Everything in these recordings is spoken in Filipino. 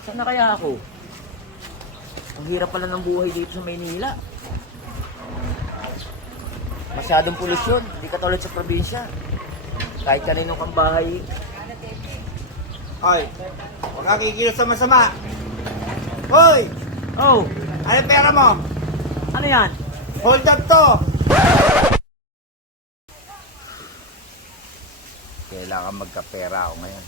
Saan na kaya ako? Ang hirap pala ng buhay dito sa Maynila. Masyadong polusyon, hindi katulad sa probinsya. Kahit kaninong kang bahay. Hoy, huwag kang kikilos sa masama. Hoy, Oh, ano pera mo? ano yan? Hold up to. Kailangan magkapera ako ngayon.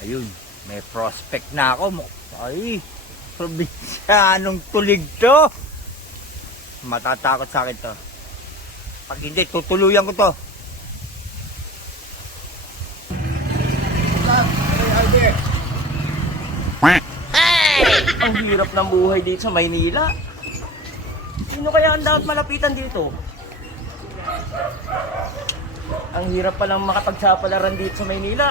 Ayun, may prospect na ako. Ay, probinsyanong tulig to. Matatakot sa akin to. Pag hindi, tutuluyan ko to. Ang hirap ng buhay dito sa Maynila. Sino kaya ang dapat malapitan dito? Ang hirap palang makapagsapalaran dito sa Maynila.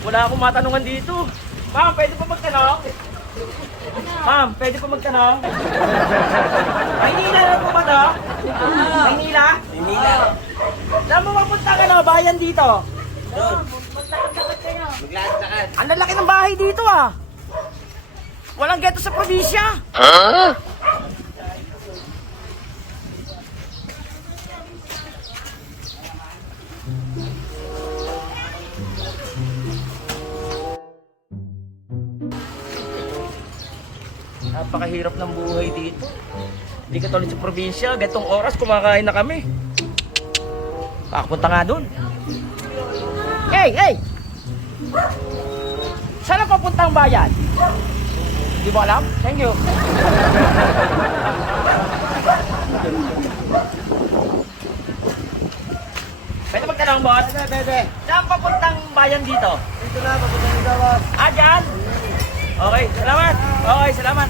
Wala akong matanungan dito. Ma'am, pwede pa magtanong? Ma'am, pwede pa magtanong? Maynila na po ba to? Maynila? Maynila. Saan mo mapunta ka na? Bayan dito? Doon. Maglakad-lakad. Ang lalaki ng bahay dito ah. Walang geto sa probinsya. Napakahirap ng buhay dito. Hindi katulad sa probinsya, ganitong oras kumakain na kami. Pakapunta nga doon. Hey, hey! Saan ang papunta ang bayan? Hindi mo alam? Thank you. Pwede magtanong, boss? Bebe, Saan papuntang bayan dito? dito na, papunta nito, boss. Ah, dyan? Okay, salamat. Okay, salamat.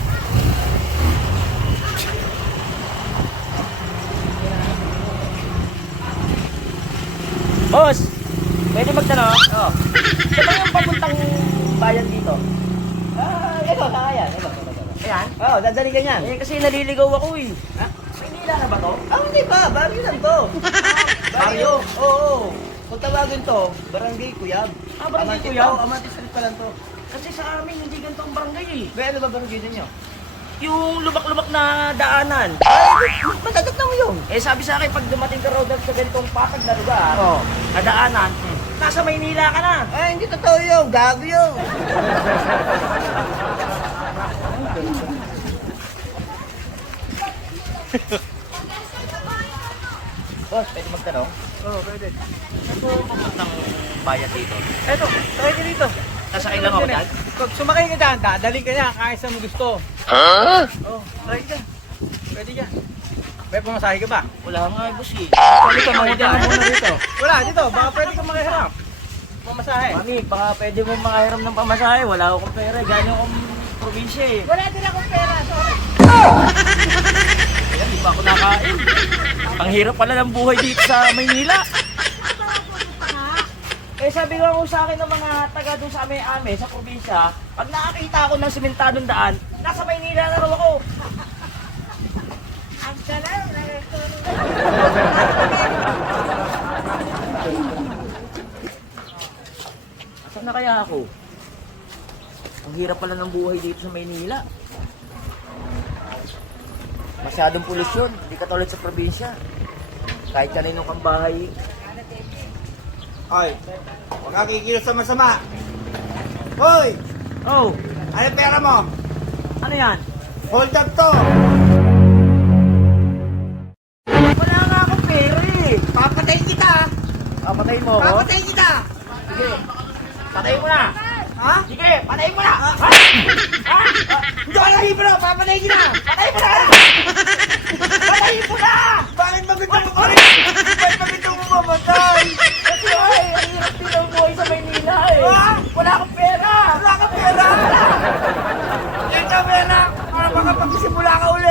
Boss, pwede magtanong? Oo. Saan ba yung papuntang bayan dito? Ito, ayan. Ito. Ayan? Oo, dadali ka niyan. Eh, kasi naliligaw ako eh. Ha? Maynila na ba to? Hindi pa, barrio lang to. Barrio? Oo. Kung tawagin to, Barangay Kuyab. Ah, Barangay Amati Kuyab? to, Amati Street pa lang to. Kasi sa amin, hindi ganito ang barangay eh. Ba, ano ba barangay ninyo? Yung lubak-lubak na daanan. Matagat na mo yun. Eh, sabi sa akin, pag dumating ka raw dahil sa ganitong patag na lugar, Oo. na daanan, nasa Maynila ka na. Ay, hindi totoo yun. Gago yun. Boss, pwede magtanong? Oo, pwede. Ano papuntang bayan dito? Eto, try ka dito. Nasakay lang ako dyan? Pag sumakay ka dyan, dadaling ka niya kahit saan mo gusto. Oo, try ka. Pwede yan. May pamasahe ka ba? Wala nga eh, boss eh. Dito, mga muna dito. Wala, dito. Baka pwede ka makihirap. Pamasahe. Mami, baka pwede mo makahiram ng pamasahe. Wala akong pera. Gano'n akong probinsya eh. Wala din akong pera, sorry. Kaya di pa ako nakain. Ang hirap pala ng buhay dito sa Maynila. Eh sabi nga ko sa akin ng mga taga doon sa ame-ame sa probinsya, pag nakakita ako ng simentadong daan, nasa Maynila na raw ako. Ang sarap na restaurant. Saan na kaya ako? Ang hirap pala ng buhay dito sa Maynila. Masyadong polusyon, hindi katulad sa probinsya. Kahit kaninong kang bahay. Hoy, huwag kang kikilos sa masama. Hoy, Oh, ano pera mo? ano yan? Hold up to. Wala nga akong pera eh. Papatayin kita. Patayin mo ako? Papatayin kita. Sige, patayin mo na. Ha? Sige, patayin mo na. Ha? Ha? Hindi ko alam, bro. Papatayin kita. Patayin mo na! Patayin mo na! Bakit ba gusto mo pa rin? Bakit ba gusto mo mamatay? Kasi ay, ang hirap din ang buhay sa Maynila eh. Ha? Wala akong pera. Wala ka pera. Yan ka pera. Para makapagsimula ka uli.